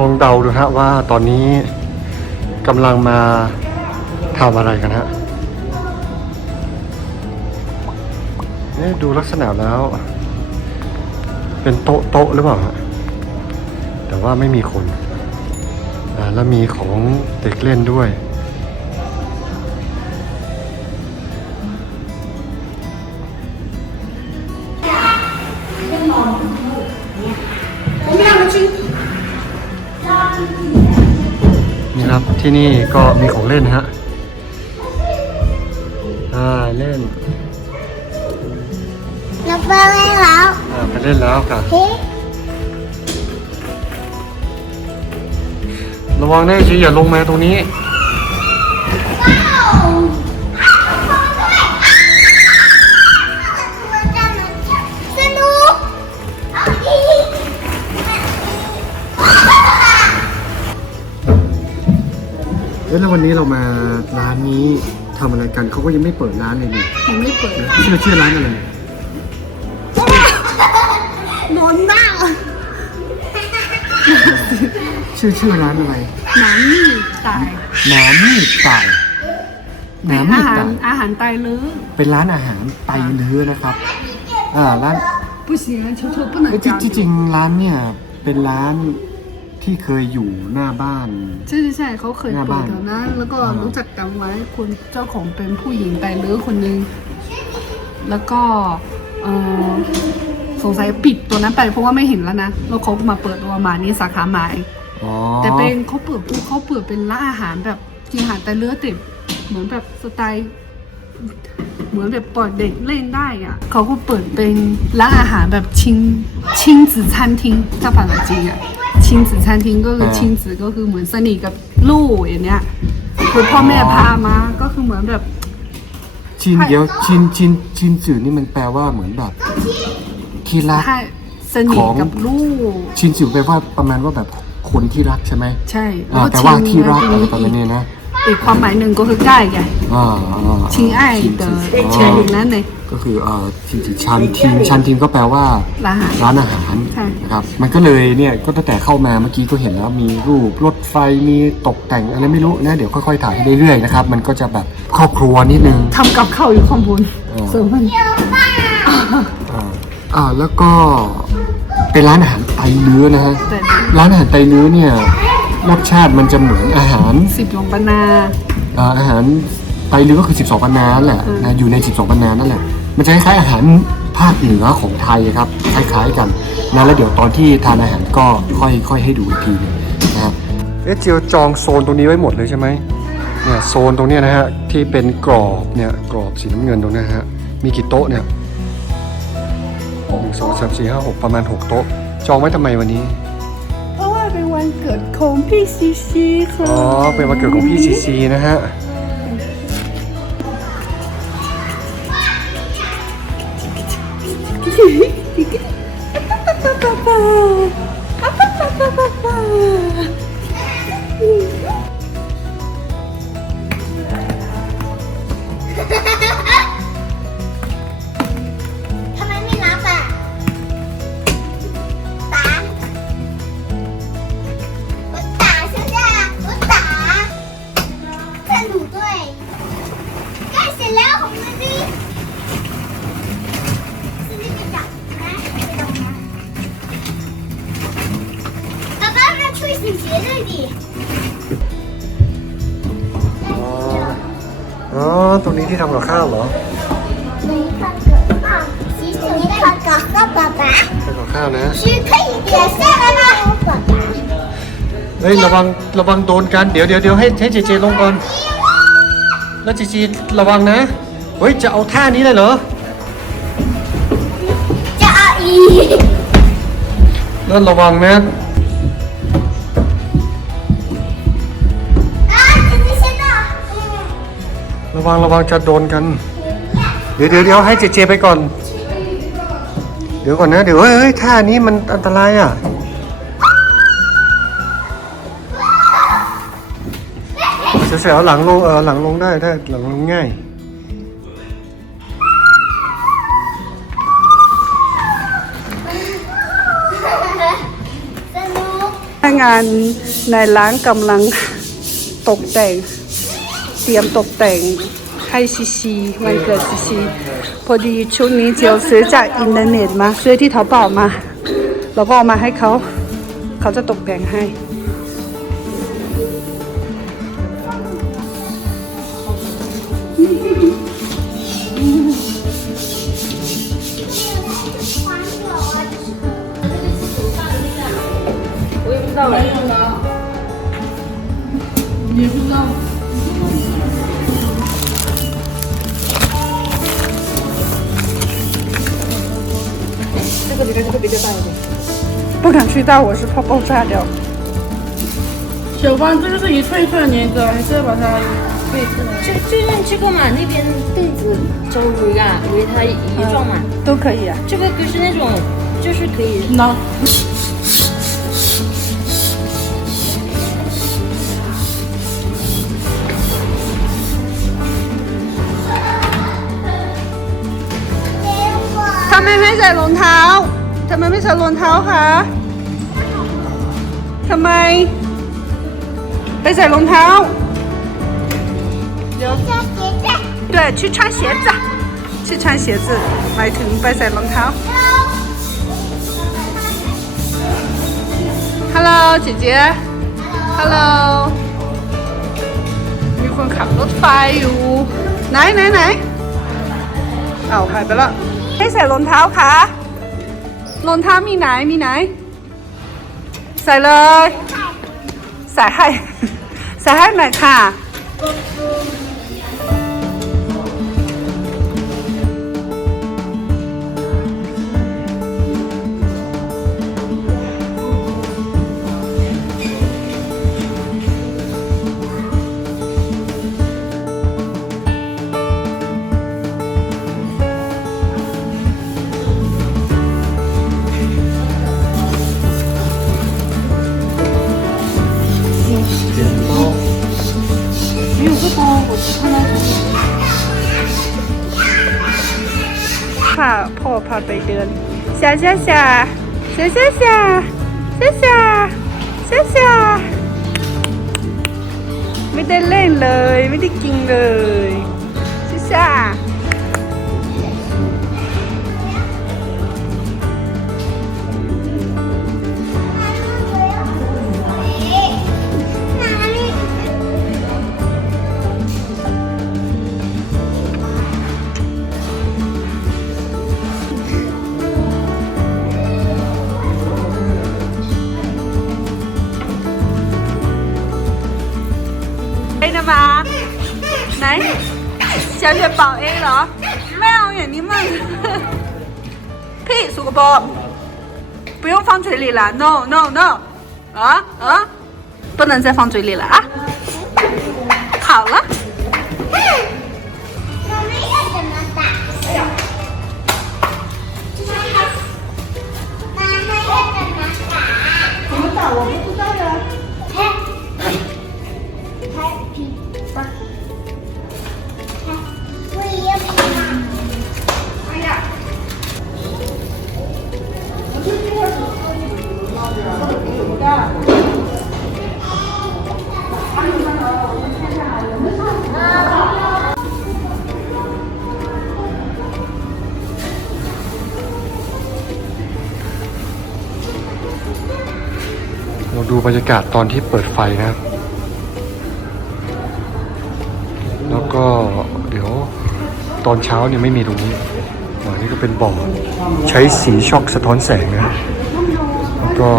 ลองเดาดูฮะว่าตอนนี้กำลังมาทำอะไรกันฮะเนี่ยดูลักษณะแล้ว เป็นโต๊ะโต๊ะหรือเปล่าฮะแต่ว่าไม่มีคน แล้วมีของเด็กเล่นด้วย ที่นี่ก็มีของเล่นนะฮะอ่าเล่นเราไปเล่นแล้วอ่าไปเล่นแล้วค่ะเฮ้ระวังนะจีอย่าลงมาตรงนี้ส แล้ววันนี้เรามาร้านนี้ทำอะไรกันเขาก็ยังไม่เปิดร้านเลยนี่ยังไม่เปิดชื่อชื่อร้านอะไรนอนเน่าชื่อชื่อร้านอะไรน้ำมีตายน้ำมีตายน้ำมีอาหารอาหารไตลื้อเป็นร้านอาหารไตลื้อนะครับอ่าร้านไม่เสียชอบๆปนัดจริงจริงร้านเนี่ยเป็นร้าน ที่เคยอยู่หน้าบ้าน ใช่ใช่ใช่เขาเคยหน้าเปิบ้าดนแถวนั้น แล้วก็อ่ารู้ รู้จักกันไว้คนเจ้าของเป็นผู้หญิงตายเลยคนนึง แล้วก็เออสงสัยปิดตัวนั้นไปเพราะว่าไม่เห็นแล้วนะแล้วเขามาเปิดตัวมานี่สาขาใหม่ อ๋อแต่เป็นเขาเปิดปุ๊บเขาเปิดเป็นร้านอาหารแบบกินอาหารแต่เลือติดเหมือนแบบสไตล์ เหมือนแบบปล่อยเด็กเล่นได้อ่ะเขาก็เปิดเป็นร้านอาหารแบบชิงชิง子餐厅ถ้าภาษาจีนอ่ะชิง子餐厅ก็คือชิง子ก็คือเหมือนสนิทกับลูกอย่างเนี้ยคือพ่อแม่พามาก็คือเหมือนแบบ ชินเดี๋ยวชินชินชินสื่อนี่มันแปลว่าเหมือนแบบที่รัก ให้สนิทกับลูก ชินสื่อแปลว่าประมาณว่าแบบคนที่รักใช่ไหม ใช่ อ่า ล้ แต่ว่าที่รัก ชิ อะไร ง ประมาณนี้นะ อีกความหมายหนึ่งก็คือใกล้ไงอ่าอ่ชิงไอ้เดอเชิยงนั้นเลย ก็คือเอ่อจริงชันทีมชันทีมก็แปลว่าร้านอาหารนใช่ะครับมันก็เลยเนี่ยก็ตั้งแต่เข้ามาเมื่อกี้ก็เห็นแล้วมีรูปรถไฟมีตกแต่งอะไรไม่รู้นะเดี๋ยวค่อยๆถ่ายให้เรื่อยๆนะครับมันก็จะแบบครอบครัวนิดนึง ทำกับข้าวอยู่ข้างบนเสริมมันอ่าอ่าแล้วก็เป็นร้านอาหารไตเนื้อนะฮะร้านอาหารไตเนื้อเนี่ย รสชาติมันจะเหมือนอาหารสิบลงปนาอ่าอาหารไตลื้อก็คือ 12ปันนานั่นแหละอืมนะอยู่ใน 12ปันนานั่นแหละ มันจะคล้ายๆอาหารภาคเหนือของไทยครับคล้ายๆกันนะแล้วเดี๋ยวตอนที่ทานอาหารก็ค่อยค่อยให้ดูอีกทีหนึงนะครับเอ๊ะเจียวจองโซนตรงนี้ไว้หมดเลยใช่ไหมเนี่ยโซนตรงเนี้ยนะฮะที่เป็นกรอบเนี่ยกรอบสีน้ำเงินตรงเนี้ยฮะมีกี่โต๊ะเนี่ยหนึ่งสองสามสี่ห้าหกประมาณหกโต๊ะ จองไว้ทำไมวันนี้เพราะว่า เกิดของพี่ซีซีค่ะ อ๋อ เป็นวันเกิดของพี่ซีซีนะฮะ ทำกับข้าวเหรอทำกับข้าวนะเฮ้ยระวังระวังโดนกันเดี๋ยวเดี๋ยวเดี๋ยวให้ให้เจเจลงก่อนแล้วเจเจระวังนะเฮ้ยจะเอาท่านี้เลยเหรอจะเอาอีแล้วระวังนะ ระวังระวังจะโดนกัน เดี๋ยวเดี๋ยวเดี๋ยวให้เจเจไปก่อน เดี๋ยวก่อนนะ เดี๋ยวเฮ้ยท่านี้มันอันตรายอะเสียวๆหลังลงเออหลังลงได้ได้หลังลงง่ายสนุกงานในร้านกำลังตกแต่ง รียมตกแต่งให้ซีซีวันเกิดซีซีพอดีชุดนี้เจียวซื้อจากอินเทอร์เน็ตมาซื้อที่淘宝มา แล้วก็เอามาให้เขาเขาจะตกแต่งให้ 大一点。不敢吹大，我是怕爆炸掉。小芳，这个是一串一串粘着，还是要把它背来？就就用这个嘛，那边凳子周围啊，围它一转嘛、都可以啊。这个可是那种，就是可以。拿。他妹妹在龙套。 ท้า ทำไมไม่ใส่รองเท้าคะทำไม ไปใส่รองเท้า 这别在。对，去穿鞋子，去穿鞋子，หมายถึงไปใส่รองเท้า Hello 姐姐 Hello มีคนขับรถไฟอยู่ ไหนไหนไหนเอาหายไปแล้วให้ใส่รองเท้าคะ รองเท้ามีไหนมีไหน ใส่เลย ใส่ให้ ใส่ให้หน่อยค่ะ 무서운 곳이 하나 더. 파, 포, 파, 베이 든. 샤샤 샤. 샤샤 샤. 샤 샤. 샤 샤. ไม่ได้เล่นเลย ไม่ได้กินเลย 샤 샤. นะบาสไหนเจ้าเธอเป่าเองเหรอ ไม่เอาอย่างนี้มั่งพี่สุกบอม不用放嘴里了，no no no，啊啊，不能再放嘴里了啊！好了。妈妈要怎么打？妈妈要怎么打？怎么打？我不知道。 ดูบรรยากาศตอนที่เปิดไฟนะครับ แล้วก็เดี๋ยวตอนเช้าเนี่ยไม่มีตรงนี้อันนี้ก็เป็นบ่อใช้สีช็อกสะท้อนแสงนะแล้วก็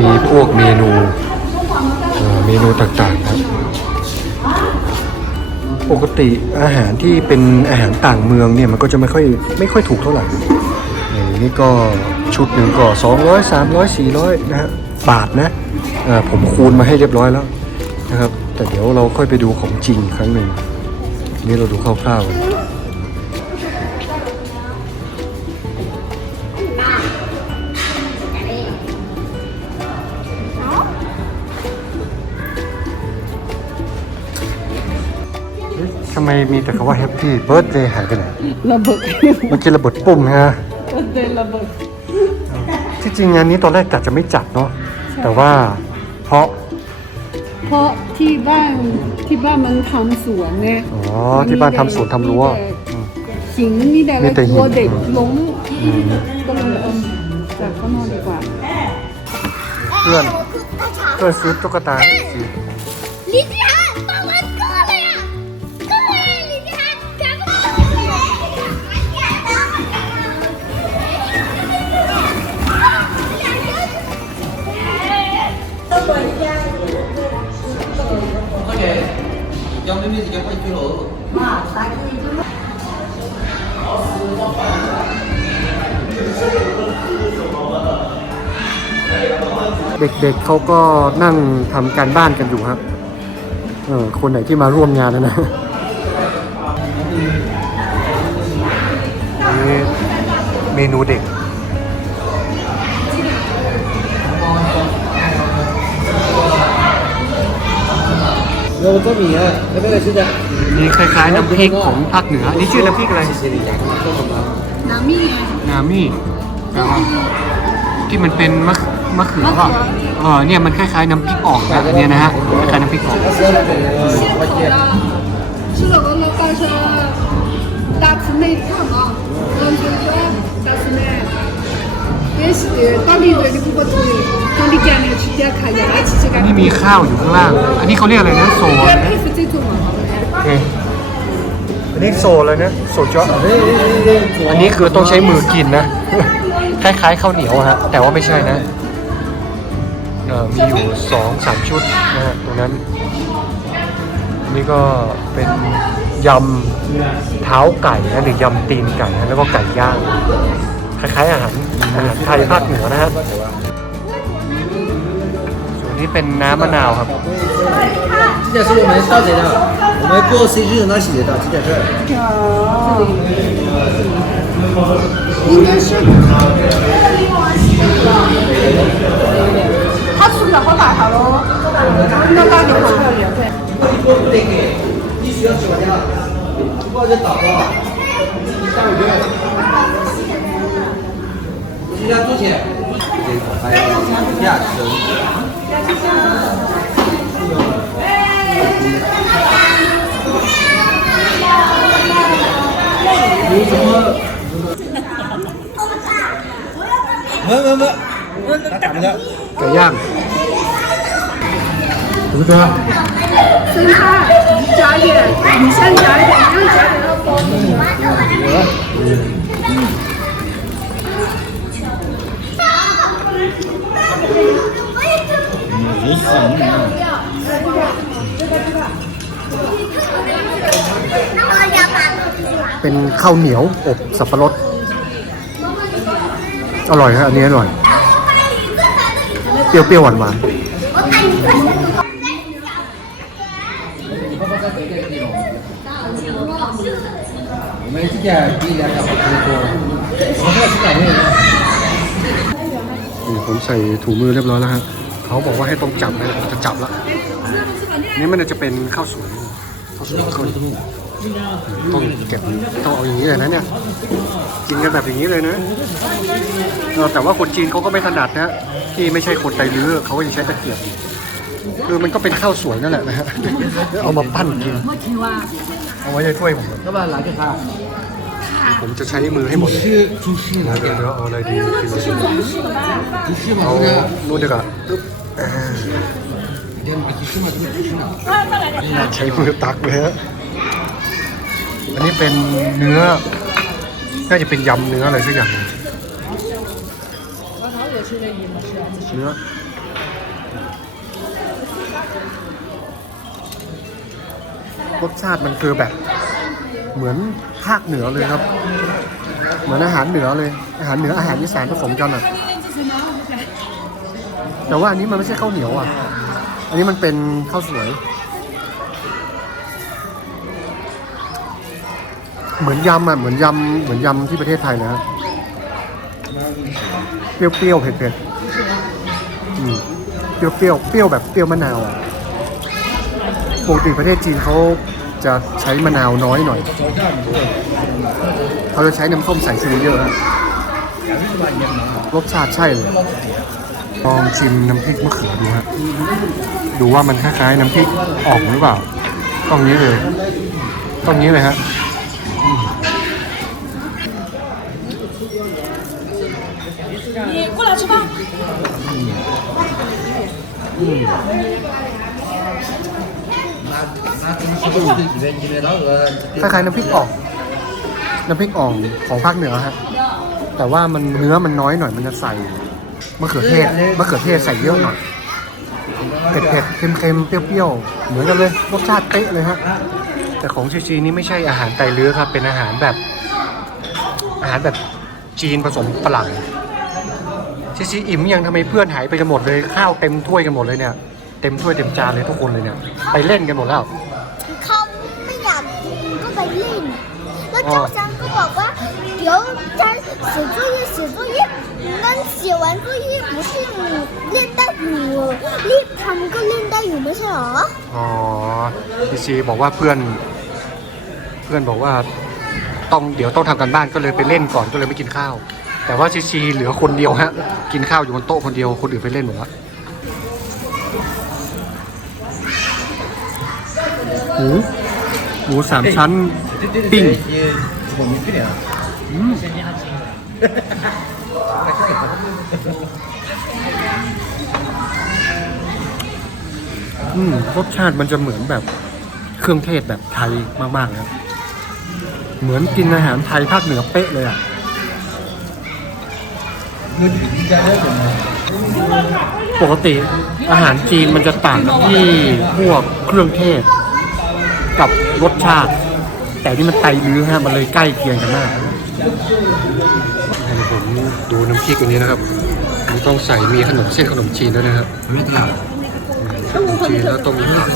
มีพวกเมนูเมนูต่างๆนะครับ ปกติอาหารที่เป็นอาหารต่างเมืองเนี่ยมันก็จะไม่ค่อยไม่ค่อยถูกเท่าไหร่นี้ก็ ชุดหนึ่งก็200 300 400นะฮะบาทนะผมคูณมาให้เรียบร้อยแล้วนะครับ แต่เดี๋ยวเราค่อยไปดูของจริงครั้งหนึ่งนี่เราดูคร่าวๆกันทำไมมีแต่คำว่าแฮปปี้เบิร์ดเดย์หายไปไหนระเบิดเมื่อกี้ระเบิดปุ่มนะเดินระเบิด ที่จริงงานนี้ตอนแรกกะจะไม่จัดเนาะใช่แต่ว่าเพราะเพราะที่บ้านที่บ้านมันทำสวนเนี่ยอ๋อที่บ้านทำสวนทำรั้วอืมหินมีแต่มีแต่หินกลัวเด็กล้มก็เลยเออจากข้างนอกดีกว่าเพื่อนเพื่อนซื้อตุ๊กตาให้สิ เด็กๆเขาก็นั่งทำการบ้านกันอยู่ครับเออคนไหนที่มาร่วมงานนะนะนี่เมนูเด็ก แล้มีอะแล้วก็เลยชื่อจะมีคล้ายๆน้ำพริกของภาคเหนือนี่ชื่อน้ำพริกอะไรน้ำมี่ไงนามี่แปลว่าที่มันเป็นมะมะเขือก็เออเนี่ยมันคล้ายๆน้ำพริกออกนะอันเนี้ยนะฮะคล้ายๆน้ำพริกออกชื่อของเราชื่อของเราก็คือตาสเมย์ใช่ไหมเราชื่อว่าตาสเมย์ 也是当地人的不过土当地家人去家看呀来去这个 นี่มีข้าวอยู่ข้างล่าง อันนี้เขาเรียกอะไรนะโซ 我 น 佩服这种嘛 โอเคอันนี้โซเลยนะโซจ๊อ 哎哎哎哎！ อันนี้คือต้องใช้มือกินนะ คล้ายๆข้าวเหนียวอะฮะ แต่ว่าไม่ใช่นะเออมีอยู่สองสามชุดนะฮะตรงนั้น อันนี้ก็เป็นยำเท้าไก่นะหรือยำตีนไก่นะแล้วก็ไก่ย่าง คล้ายๆอาหารอาหารไทยภาคเหนือนะฮะ ส่วนนี้เป็นน้ำมะนาวครับ 这件是我们到谁的？我们过生日那洗的，这件事。应该是他出不了好大条喽那大就好你需要什么呀？或者祷告。下午 你家租起，这个还有价值。有什么？闻闻闻，闻打不的？怎样？胡哥。生菜加一点，你先加一点，你要加点到锅里。嗯嗯 เป็นข้าวเหนียวอบสับปะรด อร่อยฮะอันนี้อร่อย เปรี้ยวๆหวานๆ 我们这件比两个好吃多。我们要吃两个。 นี่ผมใส่ถุงมือเรียบร้อยแล้วฮะเขาบอกว่าให้ต้องจับนะจะจับแล้วนี่มันจะเป็นข้าวสวยข้าวสวยข้ต้องเก็บต้องเอาอย่างนี้เลยนะเนี่ยกินกันแบบอย่างนี้เลยนะแต่ว่าคนจีนเขาก็ไม่ถนัดนะที่ไม่ใช่คนไตรื้อเขาก็จะใช้ตะเกียบคือมันก็เป็นข้าวสวยนั่นแหละนะฮะเอามาปั้นกินเอาไว้ในถ้วยผมก็ว่าหลายกระทะ ผมจะใช้มือให้หมดเลยเดี๋ยวเอาอะไรดีเอาโนู่นดียว่าปึ๊บใช้มือตักเลยฮะอันนี้เป็นเนื้อ น่าจะเป็นยำเนื้ออะไรสักอย่าง เนื้อรสชาติมันคือแบบ เหมือนภาคเหนือเลยครับ เหมือนอาหารเหนือเลย อาหารเหนืออาหารอีสานผสมกันอะ แต่ว่าอันนี้มันไม่ใช่ข้าวเหนียวอะ อันนี้มันเป็นข้าวสวย เหมือนยำอะ เหมือนยำ เหมือนยำที่ประเทศไทยนะเปรี้ยวๆเผ็ดๆอืมเปรี้ยวๆเปรี้ยวแบบเปรี้ยวมะนาวอะปกติประเทศจีนเขา จะใช้มะนาวน้อยหน่อย เขาจะใช้น้ำส้มสายชูเยอะฮะรสชาติใช่เลย ลองชิมน้ำพริกมะเขือดูฮะ ดูว่ามันคล้ายๆน้ำพริกอ่องหรือเปล่า ต้องนี้เลย ต้องนี้เลยฮะ 那这里面里面那个 คล้ายๆน้ำพริกอ่อง น้ำพริกอ่องของภาคเหนือฮะ แต่ว่ามันเนื้อมันน้อยหน่อยมันจะใส่มะเขือเทศมะเขือเทศใส่เยอะหน่อยเผ็ดๆเค็มๆเปรี้ยวๆ เหมือนกันเลยรสชาติเป๊ะเลยฮะ แต่ของชีชีนี่ไม่ใช่อาหารไตเลื้อครับ เป็นอาหารแบบ อาหารแบบจีนผสมฝรั่งชีชีอิ่มยังทำไมเพื่อนหายไปกันหมดเลย ข้าวเต็มถ้วยกันหมดเลยเนี่ย เต็มถ้วยเต็มจานเลยทุกคนเลยเนี่ย ไปเล่นกันหมดแล้ว แล้วเจ้าซังก็บอกว่า เดี๋ยวฉัน写作业写作业งั้น写完作业不是你เล่นได้อยู่รีบทำก็เล่นได้อยู่ไม่ใช่หรอ อ๋อชีชีบอกว่าเพื่อน เพื่อนบอกว่า ต้องเดี๋ยวต้องทำกันบ้านก็เลยไปเล่นก่อนก็เลยไม่กินข้าว แต่ว่าชีชีเหลือคนเดียวฮะ กินข้าวอยู่บนโต๊ะคนเดียวคนอื่นไปเล่นหมดแล้วหมูหมูสามชั้น ปิ้งผมขึ้นเนี่ยอืมอืมรสชาติมันจะเหมือนแบบเครื่องเทศแบบไทยมากๆนะเหมือนกินอาหารไทยภาคเหนือเป๊ะเลยอะปกติอาหารจีนมันจะต่างที่พวกเครื่องเทศกับรสชาติ แต่นี่มันไตลื้อฮะมันเลยใกล้เคียงกันมากผมดูน้ำพริกอันนี้นะครับมันต้องใส่มีขนมเส้นขนมจีนด้วยนะครับ 没他， ขนมจีนแล้วต้องมีผัก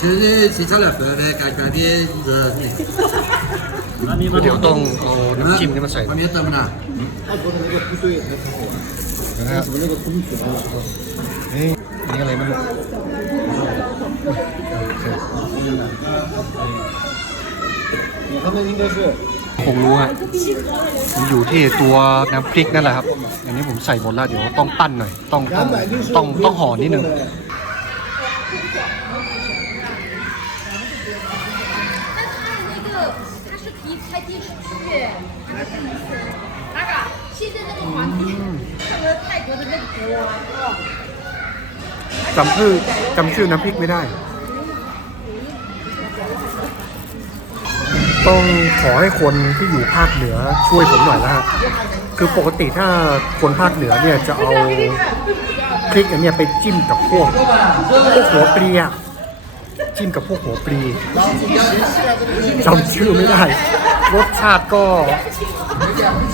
其实是炒了饭的，感觉的是。 ก็เดี๋ยวต้องเอาน้ำจิ้มนี่มาใส่ 旁边怎么了？ นะครับเฮ้ยอันนี่อะไรไม่รู้ คงรู้ฮะมันอยู่ที่ตัวน้ำพริกนั่นแหละครับ อันนี้ผมใส่หมดแล้วเดี๋ยวต้องปั้นหน่อย ต้องต้องต้องต้องห่อนิดนึง 它是可以开电视剧，那个现在那个皇帝，看了泰国的那个国。 จำชื่อจำชื่อน้ำพริกไม่ได้ ต้องขอให้คนที่อยู่ภาคเหนือช่วยผมหน่อยนะฮะคือปกติถ้าคนภาคเหนือเนี่ยจะเอาพริกอันเนี้ยไปจิ้มกับพวกพวกหัวปลีอะจิ้มกับพวกหัวปลีจำชื่อไม่ได้รสชาติก็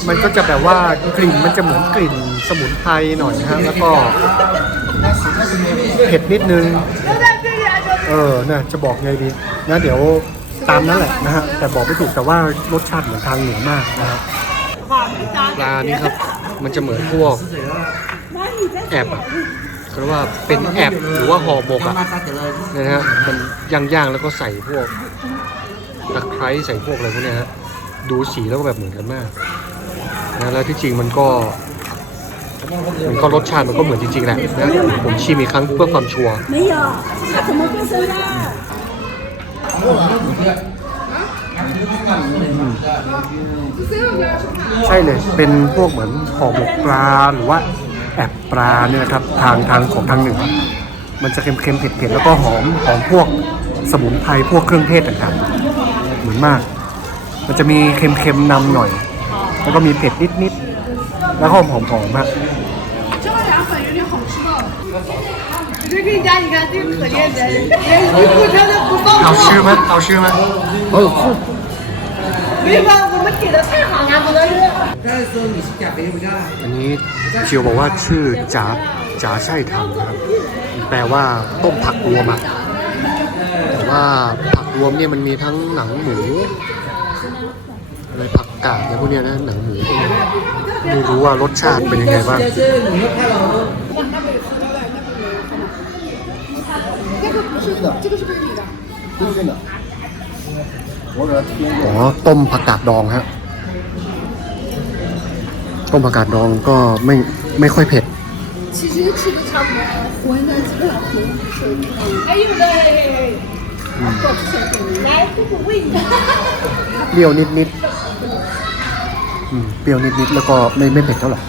มันก็จะแบบว่ากลิ่นมันจะเหมือนกลิ่นสมุนไพรหน่อยนะฮะแล้วก็เผ็ดนิดนึง เออเนี่ยจะบอกไงดีนะเดี๋ยว ตามนั้นแหละนะฮะแต่บอกไม่ถูกแต่ว่ารสชาติเหมือนทางเหนือมากนะครับปลานี่ครับ มันจะเหมือนพวกแอบอะเขาเรียกว่าเป็นแอบหรือว่าห่อหมกอะนะฮะมันย่างๆแล้วก็ใส่พวกตะไคร้ใส่พวกอะไรพวกเนี้ยฮะดูสีแล้วก็แบบเหมือนกันมากนะแล้วที่จริงมันก็มันก็รสชาติมันก็เหมือนจริงๆแหละนะผมชิมอีกครั้งเพื่อความชัวร์ ใช่เลยเป็นพวกเหมือนห่อหมกปลาหรือว่าแอบปลาเนี่ยนะครับทางทางของทางหนือมันจะเค็มๆเผ็ดๆแล้วก็หอมหอมพวกสมุนไพรพวกเครื่องเทศต่างๆเหมือนมาก มันจะมีเค็มๆนำหน่อย แล้วก็มีเผ็ดนิดๆแล้วก็หอมๆฮะ这就给你家，你看这个可怜人，连衣服穿的不放 เอาชื่อไหมเอาชื่อไหม 好有酷。没办法，我们给的太好了，不能扔。但是说你是减肥不加。 อันนี้เชียวบอกว่าชื่อจ๋าจ๋าใช่ทังนะครับ แปลว่าต้มผักรวมอะแต่ว่าผักรวมเนี่ยมันมีทั้งหนังหมู อะไรผักกาดอะไรพวกเนี้ยนะหนังหมูพวกเนี้ยไม่รู้ว่ารสชาติเป็นยังไงบ้าง 但是你们看到อ๋อต้มผักกาดดองฮะต้มผักกาดดองก็ไม่ไม่ค่อยเผ็ด 其实吃的差不多，活应该基本上活还有的，来，姑姑喂你。 เปรี้ยวนิดๆอืมเปรี้ยวนิดๆแล้วก็ไม่ไม่เผ็ดเท่าไหร่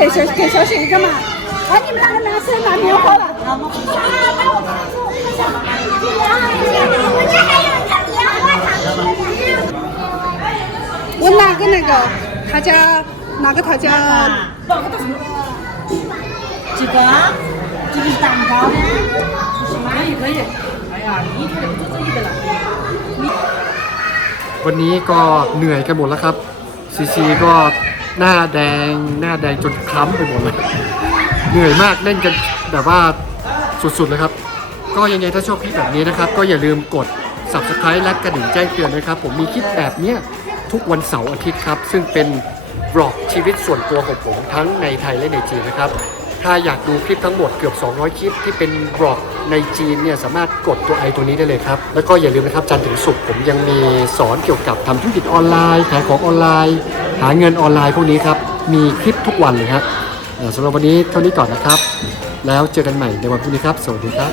给小给小雪干嘛？啊，你们两个男生拿棉花了。啊，那我看错，我想买我这还有一个棉花糖。我拿个那个他家，拿个他家这个，这个是蛋糕的。可以可以。哎呀，你一天都做这一个了。 วันนี้ก็เหนื่อยกันหมดแล้วครับ ซีซีก็หน้าแดงหน้าแดงจนคล้ำไปหมดเลยเหนื่อยมากเล่นกันแบบว่าสุดๆเลยครับ ก็ยังไงถ้าชอบคลิปแบบนี้นะครับ ก็อย่าลืมกด subscribe และกระดิ่งแจ้งเตือนนะครับ ผมมีคลิปแบบเนี้ยทุกวันเสาร์อาทิตย์ครับ ซึ่งเป็นบล็อกชีวิตส่วนตัวของผมทั้งในไทยและในจีนนะครับ ถ้าอยากดูคลิปทั้งหมดเกือบ 200 คลิปที่เป็นบล็อกในจีนเนี่ยสามารถกดตัวไอตัวนี้ได้เลยครับ แล้วก็อย่าลืมนะครับจันทร์ถึงศุกร์ผมยังมีสอนเกี่ยวกับทำธุรกิจออนไลน์ขายของออนไลน์ หาเงินออนไลน์พวกนี้ครับมีคลิปทุกวันเลยครับสำหรับวันนี้เท่านี้ก่อนนะครับ แล้วเจอกันใหม่ในวันพรุ่งนี้ครับ สวัสดีครับ